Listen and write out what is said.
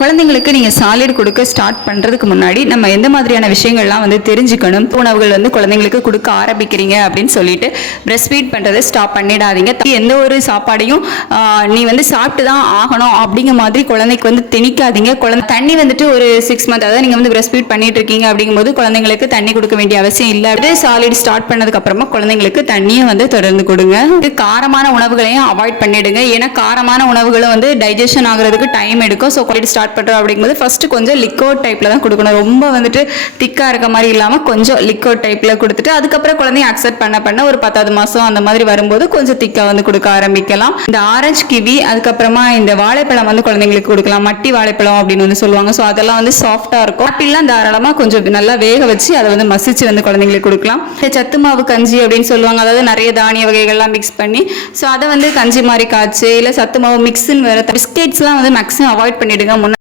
குழந்தைங்களுக்கு நீங்கள் சாலிட் கொடுக்க ஸ்டார்ட் பண்ணுறதுக்கு முன்னாடி நம்ம எந்த மாதிரியான விஷயங்கள்லாம் வந்து தெரிஞ்சுக்கணும்? உணவுகள் வந்து குழந்தைங்களுக்கு கொடுக்க ஆரம்பிக்கிறீங்க அப்படின்னு சொல்லிட்டு பிரஸ்ட் ஃபீட் பண்ணுறதை ஸ்டாப் பண்ணிடாதீங்க எந்த ஒரு சாப்பாடையும் நீ வந்து சாப்பிட்டு தான் ஆகணும் அப்படிங்கிற மாதிரி குழந்தைக்கு வந்து திணிக்காதீங்க. குழந்தை தண்ணி வந்துட்டு ஒரு சிக்ஸ் மந்த் அதாவது நீங்கள் வந்து பிரஸ்ட் ஃபீட் பண்ணிட்டு இருக்கீங்க அப்படிங்கும்போது குழந்தைங்களுக்கு தண்ணி கொடுக்க வேண்டிய அவசியம் இல்லை. சாலிட் ஸ்டார்ட் பண்ணதுக்கு அப்புறமா குழந்தைங்களுக்கு தண்ணியும் வந்து தொடர்ந்து கொடுங்க. இது காரமான உணவுகளையும் அவாய்ட் பண்ணிடுங்க. ஏன்னா காரமான உணவுகளும் வந்து டைஜஷன் ஆகுறதுக்கு டைம் எடுக்கும். ஸோ ஸ்டார்ட் ஸ்டார்ட் பண்ணுறோம் அப்படிங்கும்போது ஃபர்ஸ்ட் கொஞ்சம் லிக்வட் டைப்பில் தான் கொடுக்கணும். ரொம்ப வந்துட்டு திக்காக இருக்க மாதிரி இல்லாமல் கொஞ்சம் லிக்வட் டைப்பில் கொடுத்துட்டு அதுக்கப்புறம் குழந்தைய அக்செப்ட் பண்ண பண்ண ஒரு பத்தாவது மாதம் அந்த மாதிரி வரும்போது கொஞ்சம் திக்காக வந்து கொடுக்க ஆரம்பிக்கலாம். இந்த ஆரஞ்சு கிவி அதுக்கப்புறமா இந்த வாழைப்பழம் வந்து குழந்தைங்களுக்கு கொடுக்கலாம். மட்டி வாழைப்பழம் அப்படின்னு வந்து சொல்லுவாங்க. ஸோ அதெல்லாம் வந்து சாஃப்டாக இருக்கும். ஆப்பிள்லாம் தாராளமாக கொஞ்சம் நல்லா வேக வச்சு அதை வந்து மசிச்சு வந்து குழந்தைங்களுக்கு கொடுக்கலாம். சத்து மாவு கஞ்சி அப்படின்னு சொல்லுவாங்க. அதாவது நிறைய தானிய வகைகள்லாம் மிக்ஸ் பண்ணி ஸோ அதை வந்து கஞ்சி மாதிரி காய்ச்சி இல்லை சத்து மாவு மிக்ஸ்ன்னு வேறு பிஸ்கெட்ஸ்லாம் வந்து மேக்ஸிமம் அவாய்ட் பண்ணிடுங்க. முன்னாடி